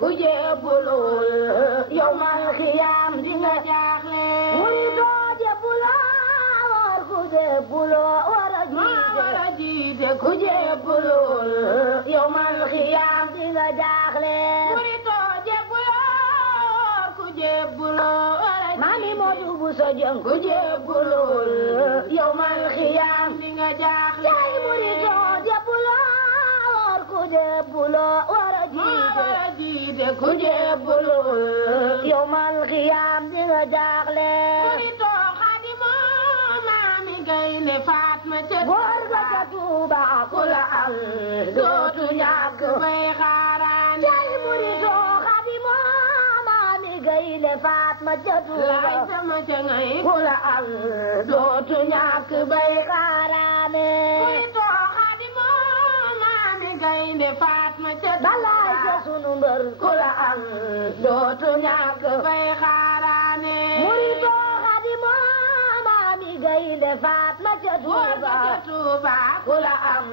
ku jébbulul yawmal xiyaam di nga jaaxle muritoo jébbuloo ku jébbuloo war a jiite ku jébbulul yawmal xiyaam di nga jaaxle muritoo jébbuloo ku jébbuloo Mami Modou Bousso Dieng ku jébbulul yawmal xiyaam di nga jaaxle yaay muritoo jébbuloo ku jébbuloo war a jiite ku jébbulul yawmal xiyaam di nga jaaxle muritoo Xaadimoo Maami Gaynde Fatma ca góor ga ca Tuuba ku la am dootu ñàkk fay xaaraan yaay muritoo Xaadimoo Maami Gaynde Fatma ca Tuuba sama ca ngay ku la am dootu ñàkk bay xaaraane muritoo Xaadimoo Maami Gaynde Fatma ca Tuuba balaay ca sunu mbër ku la am dootu ñàkk bay xaaraane muritoo Xaadimoo Maami Gaynde Fatma ca Tuuba ku la am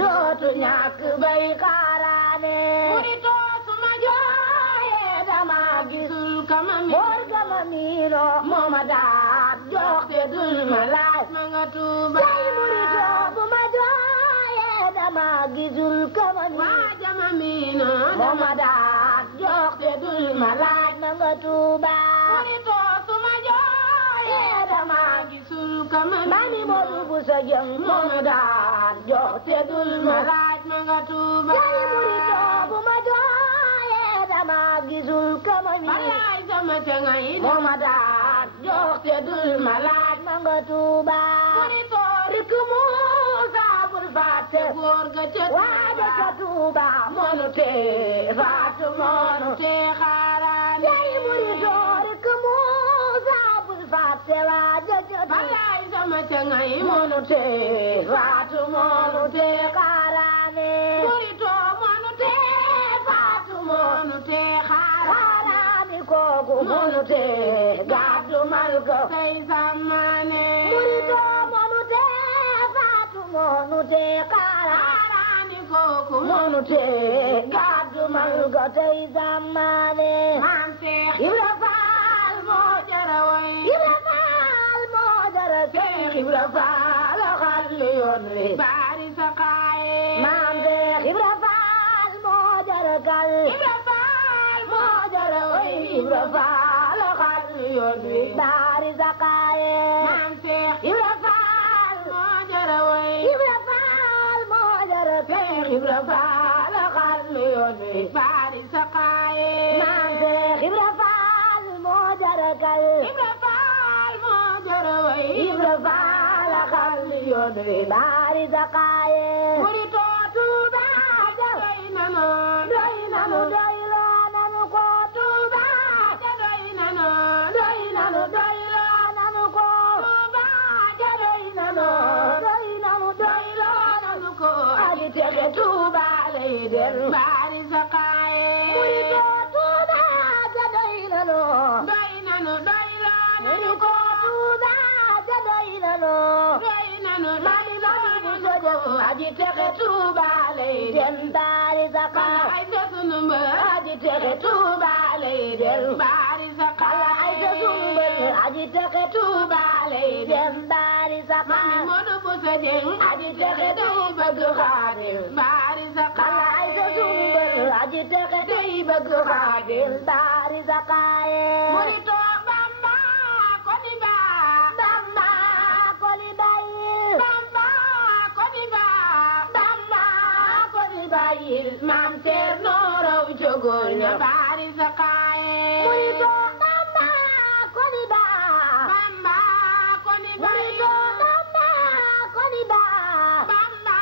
dootu ñàkk bay xaaraane muritoo suma jooyee dama gisul kama moor gama miino mooma daat jox te dul ma laaj ma nga Tuuba yaay muritoo bu ma jooyee dama gisul kama jama miino mooma daat jox te dul ma laaj ma nga Tuuba muritoo suma jooyee dama gisul kama Mami Modou Bousso Dieng mooma daat jox te dul ma laaj ma nga Tuuba yaay muritoo bu ma jooyee dama gisul kama balaay sama ca ngay mooma daat jox te dul ma laaj ma nga Tuuba muritoo rik Muusa bul fàtte góor ga ca waaja ca Tuuba moonu tee faatu moonu tee xaaraan yaay muritoo rik Muusa bul fàtte waaja ca Tuuba balaay sama ca ngay moonu tee faatu moonu tee xaaraane muritoo moonu tee faatu moonu tee xaaraane kooku moonu tee gàddu mal ko say sàmmaane muritoo moonu tee faatu moonu tee xaaraane kooku moonu tee gàddu mal ko say sàmmaane Maam Seex Ibra Faal moo jara way Ibra Faal moo jara Seex Ibra Faal xal yoon wi baari sa xaaye Maam Seex Ibra Faal moo jara kal Ibra Faal moo jara way Ibra Faal xal yoon wi baari sa xaaye Maam Seex Ibra Faal moo jara way Ibra Faal moo jara Seex Ibra Faal xal yoon wi baari sa xaaye Maam Seex Ibra Faal moo jara kal Ibra Faal moo jara way Ibra Faal xal yoon wi baari sa xaaye muritoo Tuuba doy nanu doyloo nanu ko Tuuba doy nanu doyloo nanu ko Tuuba doy nanu doyloo nanu ko aji texe Tuuba lay del baari sa xaaye muritoo Tuuba doy nanu doyloo nanu ko Tuuba doy nanu Mami Modou Bousso Dieng aji texe Tuuba lay dem baari sa xaaye ay sa sunu mbër aji texe Tuuba lay dem baari sa xaaye ay sa sunu mbër aji texe Tuuba lay dem baari sa xaaye Mami Modou Bousso Dieng aji texe day bëgg Xaadim baari sa xaaye ay sa sunu mbër aji texe day bëgg Xaadim baari sa xaaye muritoo Bamba ko di baa Bamba ko di bayi Bamba ko di baa Bamba ko di bayi Maam Cerno raw jógóor ña baari sa xaaye muritoo Bamba ko di baa Bamba ko di bayi muritoo Bamba ko di baa Bamba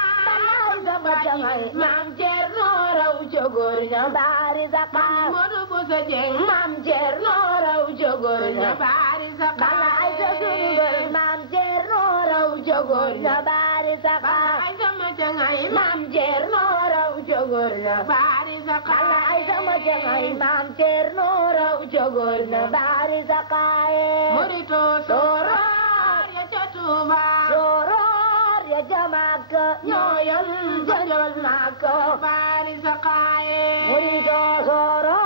sama camal Maam Cerno raw jógóor ña baari sa xaaye Modou Bousso Dieng Maam Cerno raw jógóor ña baari sa xaaye ay sa sunu mbër Maam Cerno raw jógóor ña baari sa xaaye ay sama cangay Maam Cerno raw jógóor ña baari sa xaaye ay sama cangay Maam Cerno raw jógóor ña baari sa xaaye muritoo Sooroor ya ca Tuuba Sooroor ya ca Makka ñoo yal jëjal Makka baari sa xaaye muritoo Sooroor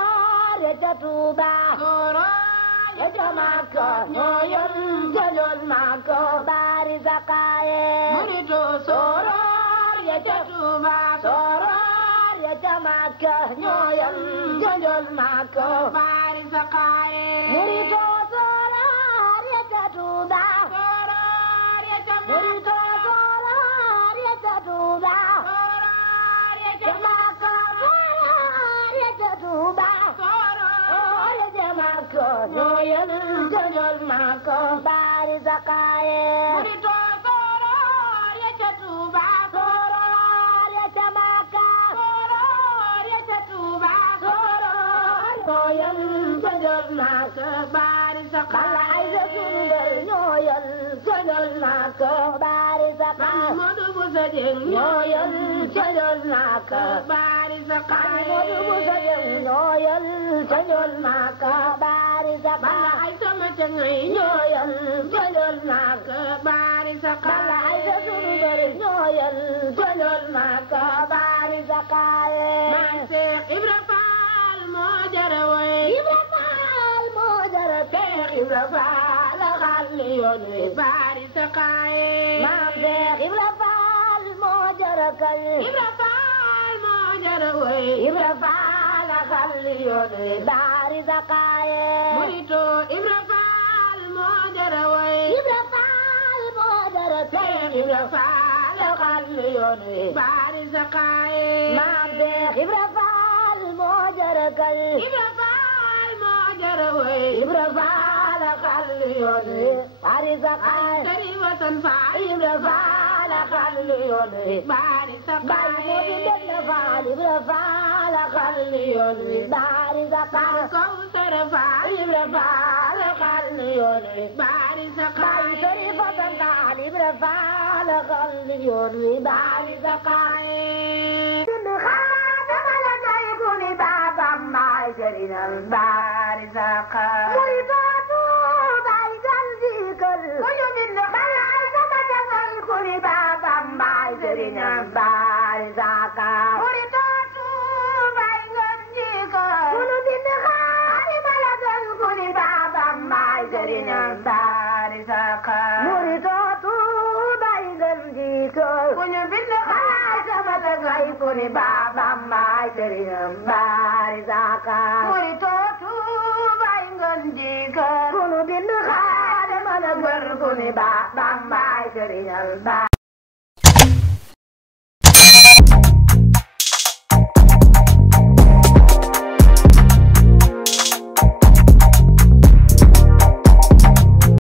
ca Tuuba soroor ya ca Makka ñoo yor njëlal Makka bari zakaaye muritu soroor ya ca Tuuba soroor ya ca Makka ñoo yor njëlal Makka bari zakaaye muritu soroor ya ca Tuuba soroor ya ca muritu soroor ya ca Tuuba soroor ya ca Makka soroor ya ca Tuuba soroor ya ca Makka ñoo yor njëlal Makka bari zakaaye muritu soroor ya ca Tuuba soroor ya ca Makka soroor ya ca Tuuba soroor ñoo yor njëlal Makka bari zakaaye ay sa sundal ñoo yor njëlal Makka bari zakaaye Modu Busa Jeng ñoo yor njëlal Makka bari zakaaye Modu Busa Jeng ñoo yor njëlal Makka bari zakaaye ay sama tangay ñoo yor njëlal Makka bari zakaaye ay sa sundal ñoo yor njëlal Makka bari zakaaye Maam Seex Ibra Faal moo jara way Ibra Faal moo jara Seex Ibra Faal xalli yoon wi bari zakaaye Maam Seex Ibra Faal moo jara kay Ibra Faal moo jara way Ibra Faal xalli yoon wi bari zakaaye muritu Ibra Faal moo jara way Ibra Faal moo jara Seex Ibra Faal xalli yoon wi bari zakaaye Maam Seex Ibra Faal moo jara kay Ibra Faal moo jara way Ibra Faal xalli yoon wi bari zakaaye Sëriñ Wasan Faal Ibra Faal xalli yoon wi bari zakaaye Baay Moodu Mbenda Faal Ibra Faal xalli yoon wi bari zakaaye Kawsara Faal Ibra Faal xalli yoon wi bari zakaaye Baay Sëriñ Fasan Faal Ibra Faal xalli yoon wi bari zakaaye Baay Sëriñam bari zakaaye muy dootu Baay gal dikal ku ñu bind balaay sama jangal ku ni baabam Baay Sëriñam bari zakaaye muy dootu Baay gal dikal ku ñu bind xaali malagal ku ni baabam Baay Sëriñam bari zakaaye muy dootu Baay gal dikal ku ñu bind xaali sama jangal ku ni baabam Baay Sëriñam bari zakaaye muy dootu Baay gal dikal ku ñu bind xaali malagal ku ni baabam Baay Sëriñam